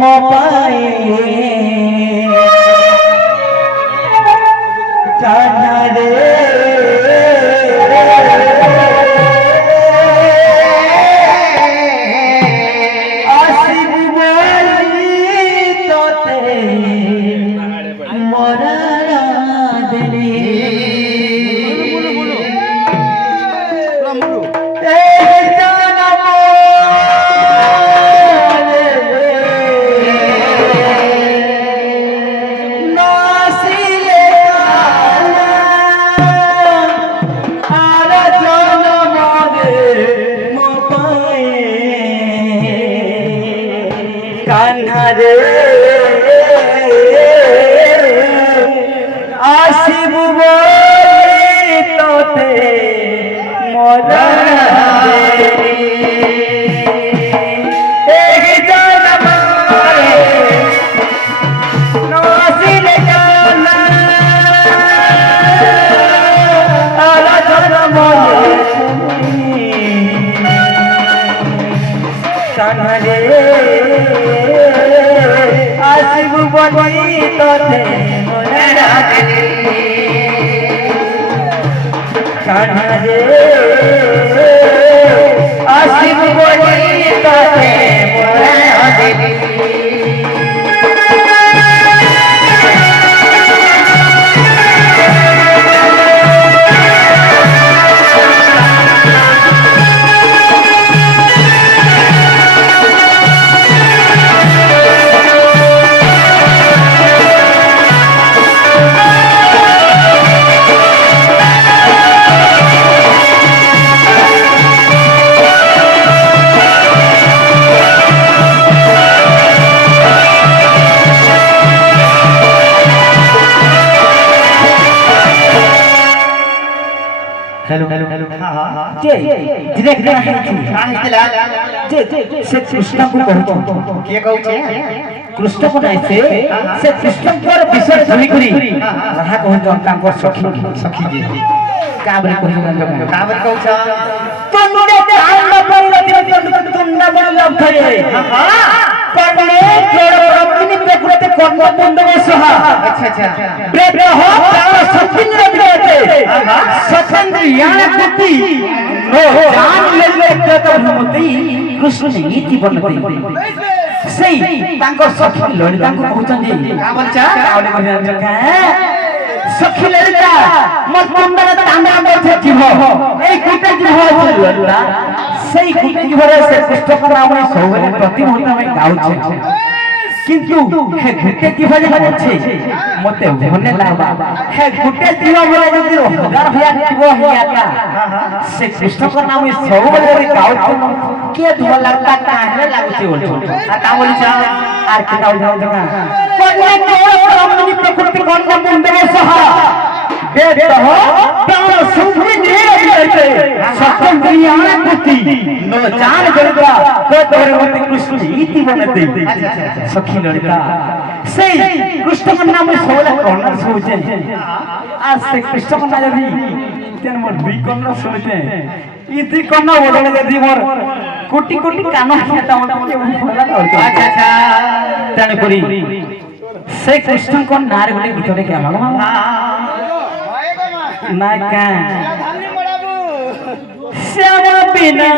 ମୋ ପାଇଁ କାହ୍ନାରେ ଆସିବୁ ବୋଲି ତୋତେ ମରଣ ଦେଲି কাহ্নারে আসিবু বলি তোতে মরণ দেলি এই জনমরে নসিলে কানা আলা জনমরে কাহ্নারে আসিবু বলি তোতে মরণ দেলি কাহ্নারে আসিবু বলি তোতে মরণ দেলি हेलो हेलो हेलो हां जे जिने के है काहितला जे से कृष्ण को कहू के कहू छे कृष्ण को नहीं से कृष्ण पर विषय सुनी करी रहा कहू तो तांको सखी सखी जे काबरे कहू काबरे कहू छ तुंडे कांड पर तुंडा बड़ लभ थे हां करने जोड़ प्रकृति प्रकृति कर्म पुंड में सहा अच्छा अच्छा ब्रेक हो प्राण सखिन रते सखंद्र यान कुति नो जान ले तो भमति कृष्ण नीति बनते सही तांको सखी लड़का को कहउछन जी का बोलछा आवले कहउछन का सखी लड़का मोर पुंडर तांडा करछे जीव এই কুটে জীব আছে লড়কা সেই কুটে জীবরে সে কৃষ্ণ को नाम सबले प्रति मुहूर्त में गाउछे किंतु हे गुटे जीव जे होछे मते भने लागबा हे गुटे जीव बोले जदी हजार हजार जीव हियाका से कृष्ण को नाम सबले गाउछे के धो लगता काहे लागुछे बोलछो आ ता बोलछा आर के गाउ जाऊ ना कोने तोर ब्रह्मनि प्रकृति कर्म पुंड में सहा वेद हो प्राण सुखी दे रहते सखन दुनिया कुति नो जान जड़का को तोरे मते कृष्ण नीति बनते सखी लड़का से कृष्ण के नाम सोला कर्ण सोचे आज से कृष्ण के नाम यदि तेन मोर दुई कर्ण सोचे ई दुई कर्ण बदले यदि मोर कोटि कोटि कान हिता मते भला करतो अच्छा अच्छा तने करी से कृष्ण को नार गुटे गीतरे के मामा ना का श्याम बिना